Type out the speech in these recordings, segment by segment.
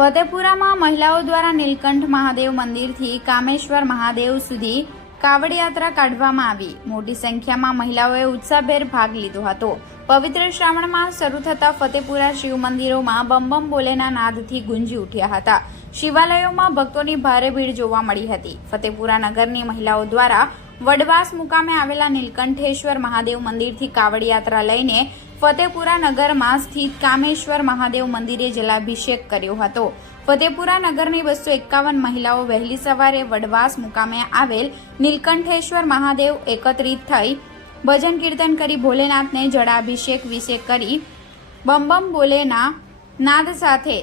ફતેપુરામાં મહિલાઓ દ્વારા નીલકંઠ મહાદેવ મંદિરથી કામેશ્વર મહાદેવ સુધી કાવડ યાત્રા કાઢવામાં આવી. મોટી સંખ્યામાં મહિલાઓએ ઉત્સાહભેર ભાગ લીધો હતો. પવિત્ર શ્રાવણમાં શરૂ થતા ફતેપુરા શિવ મંદિરોમાં બમ બમ બોલેના નાદથી ગુંજી ઉઠ્યા હતા. શિવાલયોમાં ભક્તોની ભારે ભીડ જોવા મળી હતી. ફતેપુરા નગરની મહિલાઓ દ્વારા વડવાસ મુકામે આવેલા નીલકંઠેશ્વર મહાદેવ મંદિરથી કાવડ યાત્રા લઈને ફતેપુરા નગરમાં સ્થિત કામેશ્વર મહાદેવ મંદિરે જલાભિષેક કર્યો હતો. ફતેપુરા નગરની બસો એકાવન મહિલાઓ વહેલી સવારે વડવાસ મુકામે આવેલ નીલકંઠેશ્વર મહાદેવ એકત્રિત થઈ ભજન કીર્તન કરી ભોલેનાથને જળાભિષેક વિશે કરી બમ બમ ભોલેના નાદ સાથે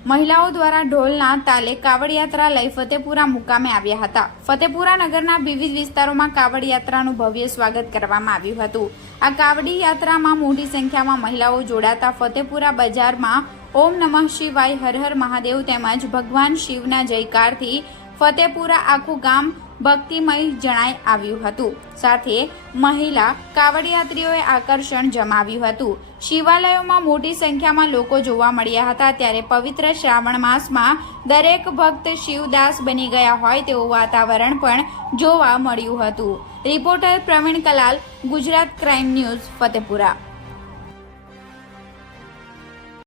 મહિલાઓ દ્વારા ઢોલના તાલે કાવડ યાત્રા લઈ ફતેપુરા મુકામે આવ્યા હતા. ફતેપુરા નગરના વિવિધ વિસ્તારોમાં કાવડ યાત્રાનું ભવ્ય સ્વાગત કરવામાં આવ્યું હતું. આ કાવડી યાત્રામાં મોટી સંખ્યામાં મહિલાઓ જોડાતા ફતેપુરા બજારમાં ઓમ નમઃ શિવાય હર હર મહાદેવ તેમજ ભગવાન શિવના જયકારથી ફતેપુરા આખું ગામ ભક્તિમય જણાઈ આવ્યું હતું. સાથે મહિલા કાવડયાત્રીઓએ આકર્ષણ જમાવ્યું હતું. શિવાલયોમાં મોટી સંખ્યામાં લોકો જોવા મળ્યા હતા. ત્યારે પવિત્ર શ્રાવણ માસમાં દરેક ભક્ત શિવદાસ બની ગયા હોય તેવું વાતાવરણ પણ જોવા મળ્યું હતું. Reporter Pravin Kalal, Gujarat crime news, Fatepura.